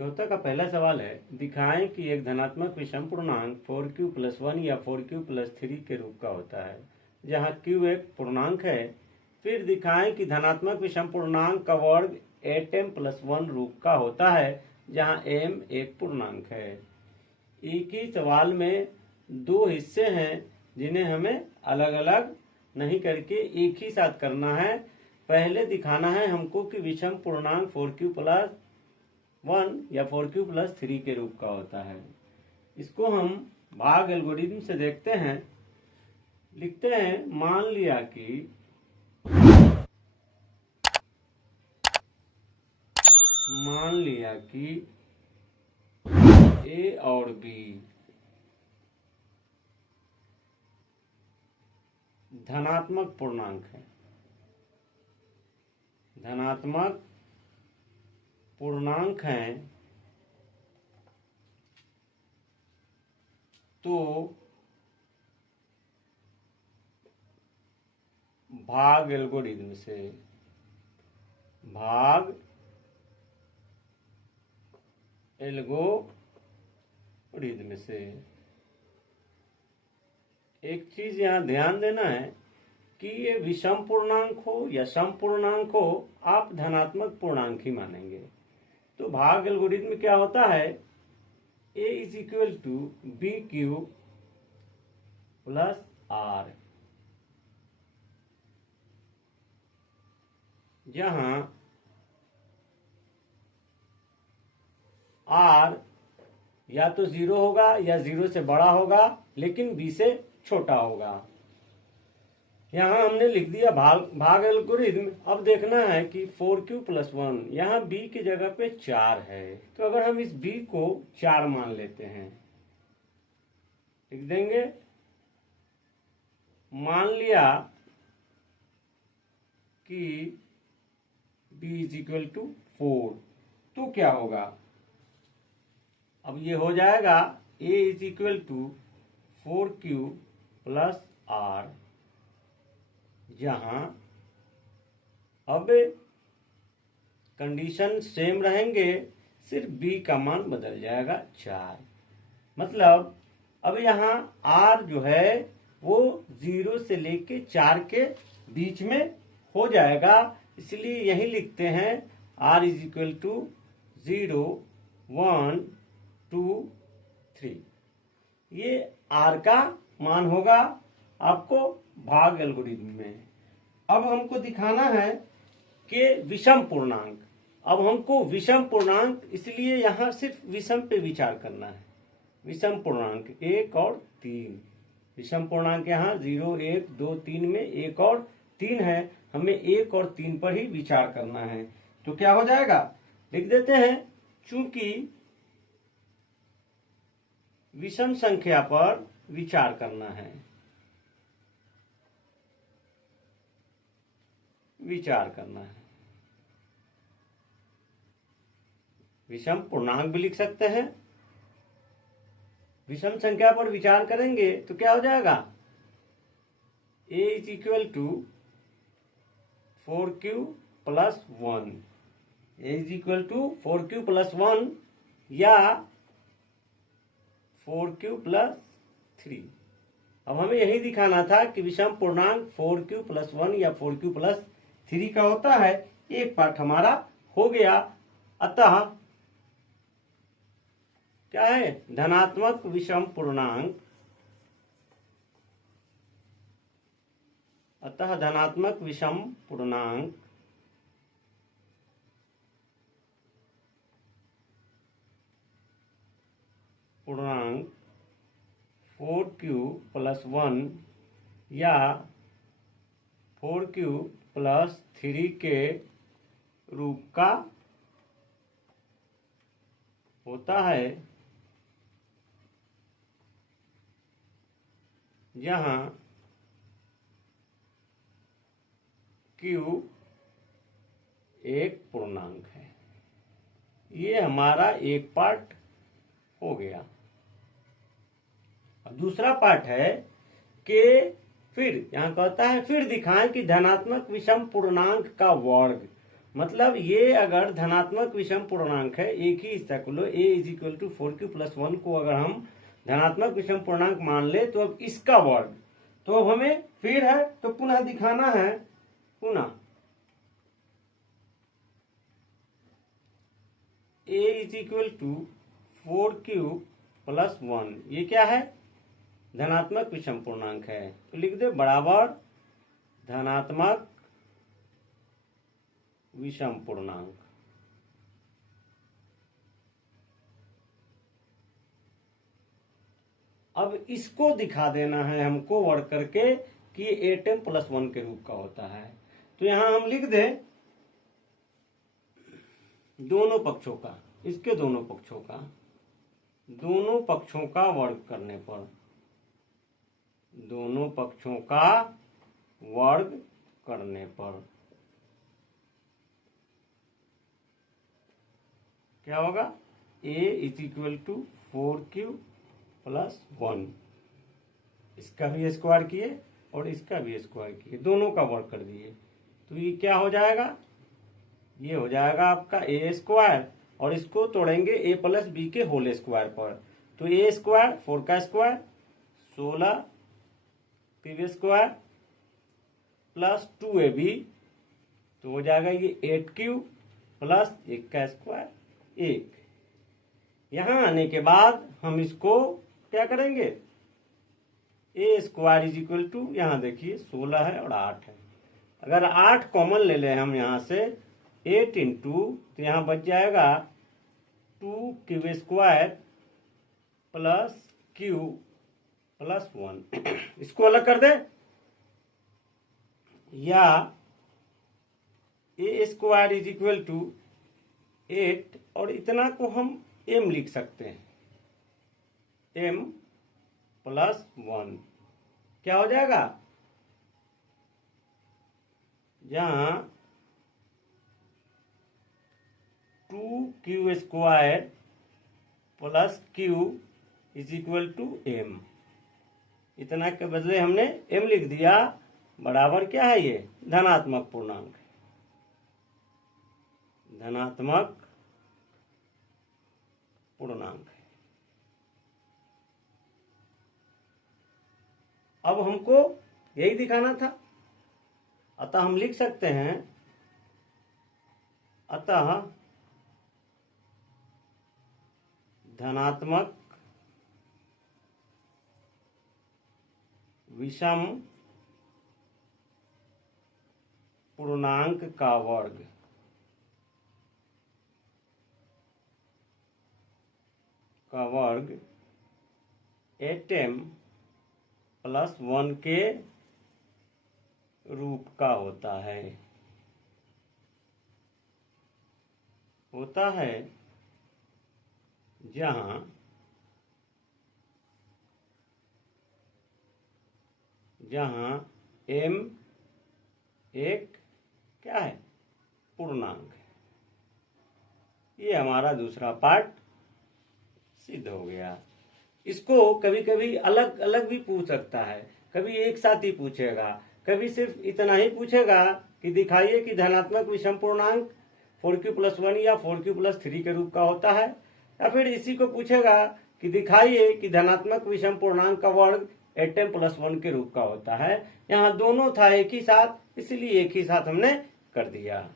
चौथा का पहला सवाल है, दिखाएं कि एक धनात्मक विषम पूर्णांक 4q + 1 या 4q + 3 के रूप का होता है, जहां q एक पूर्णांक है। फिर दिखाएं कि धनात्मक विषम पूर्णांक का वर्ग 8m + 1 रूप का होता है, जहां m एक पूर्णांक है। एक ही सवाल में दो हिस्से हैं जिन्हें हमें अलग अलग नहीं करके एक ही साथ करना है। पहले दिखाना है हमको कि विषम पूर्णांक 4q + 1 या 4q + 3 के रूप का होता है। इसको हम भाग एल्गोरिथम से देखते हैं। लिखते हैं, मान लिया कि a और b धनात्मक पूर्णांक है। धनात्मक पूर्णांक हैं तो भाग एल्गोरिथम से एक चीज यहां ध्यान देना है कि ये विषम पूर्णांक हो या सम पूर्णांक हो, आप धनात्मक पूर्णांक ही मानेंगे। तो भाग एल्गोरिथम में क्या होता है, a = bq + r, जहां r या तो 0 होगा या 0 से बड़ा होगा, लेकिन b से छोटा होगा। यहां हमने लिख दिया भाग एल्गोरिथम। अब देखना है कि 4q + 1 यहाँ b की जगह पे 4 है, तो अगर हम इस b को 4 मान लेते हैं, लिख देंगे। मान लिया कि b = 4, तो क्या होगा, अब ये हो जाएगा a = 4q + r, जहां अब कंडीशन सेम रहेंगे, सिर्फ b का मान बदल जाएगा 4। मतलब अब यहाँ r जो है वो 0 से लेके 4 के बीच में हो जाएगा, इसलिए यही लिखते हैं r = 0, 1, 2, 3। ये r का मान होगा आपको भाग एल्गोरिथम में। अब हमको दिखाना है कि विषम पूर्णांक। अब हमको विषम पूर्णांक, इसलिए यहाँ सिर्फ विषम पे विचार करना है। विषम पूर्णांक 1 और 3, विषम पूर्णांक यहाँ 0, 1, 2, 3 में 1 और 3 है, हमें 1 और 3 पर ही विचार करना है। तो क्या हो जाएगा, लिख देते हैं, चूंकि विषम संख्या पर विचार करना है, विषम पूर्णांक भी लिख सकते हैं। विषम संख्या पर विचार करेंगे तो क्या हो जाएगा, a = 4q + 1, a = 4q + 1 या 4q + 3। अब हमें यही दिखाना था कि विषम पूर्णांक 4q + 1 या 4q + 3 का होता है। एक पार्ट हमारा हो गया। अतः क्या है, धनात्मक विषम पूर्णांक, अतः धनात्मक विषम पूर्णांक पूर्णांक 4q + 1 या 4q + 3 के रूप का होता है, जहां q एक पूर्णांक है। ये हमारा एक पार्ट हो गया। अब दूसरा पार्ट है कि फिर यहां कहता है, फिर दिखाएं कि धनात्मक विषम पूर्णांक का वर्ग मतलब ये अगर धनात्मक विषम पूर्णांक है, एक ही हिस्सा को लो, a is equal to 4q + 1 को अगर हम धनात्मक विषम पूर्णांक मान ले तो अब इसका वर्ग, तो अब हमें फिर है तो पुनः दिखाना है, पुनः a is equal to 4q + 1, ये क्या है, धनात्मक विषम पूर्णांक है, तो लिख दे बराबर धनात्मक विषम पूर्णांक। अब इसको दिखा देना है हमको वर्ग करके कि ये 8m + 1 के रूप का होता है। तो यहां हम लिख दे दोनों पक्षों का, इसके दोनों पक्षों का वर्ग करने पर, दोनों पक्षों का वर्ग करने पर क्या होगा, a is equal to 4q + 1, इसका भी स्क्वायर किए और इसका भी स्क्वायर किए, दोनों का वर्ग कर दिए, तो ये क्या हो जाएगा, ये हो जाएगा आपका a², और इसको तोड़ेंगे a + b के होल स्क्वायर पर, तो a², 4 का स्क्वायर 16, फिर स्क्वायर प्लस 2ab, तो हो जाएगा ये 8q + 1 का स्क्वायर 1। यहां आने के बाद हम इसको क्या करेंगे, a² इज इक्वल टू, यहां देखिए 16 है और 8 है, अगर 8 कॉमन ले लें हम यहां से, 8 इंटू, तो यहां बच जाएगा 2q² + q + 1 इसको अलग कर दे, या a² इज इक्वल टू 8, और इतना को हम m लिख सकते हैं, m + 1 क्या हो जाएगा, जहां 2q² + q is equal to m, इतना के बदले हमने m लिख दिया, बराबर क्या है, ये धनात्मक पूर्णांक है, धनात्मक पूर्णांक है। अब हमको यही दिखाना था, अतः हम लिख सकते हैं, अतः धनात्मक विषम पूर्णांक का वर्ग का वर्ग 8m + 1 के रूप का होता है, जहां m एक क्या है, पूर्णांक है। ये हमारा दूसरा पार्ट सिद्ध हो गया। इसको कभी कभी अलग अलग भी पूछ सकता है, कभी एक साथ ही पूछेगा, कभी सिर्फ इतना ही पूछेगा कि दिखाइए कि धनात्मक विषम पूर्णांक 4q + 1 या 4q + 3 के रूप का होता है, या फिर इसी को पूछेगा कि दिखाइए कि धनात्मक विषम पूर्णांक का वर्ग 8m + 1 के रूप का होता है। यहाँ दोनों था एक ही साथ, इसलिए एक ही साथ हमने कर दिया।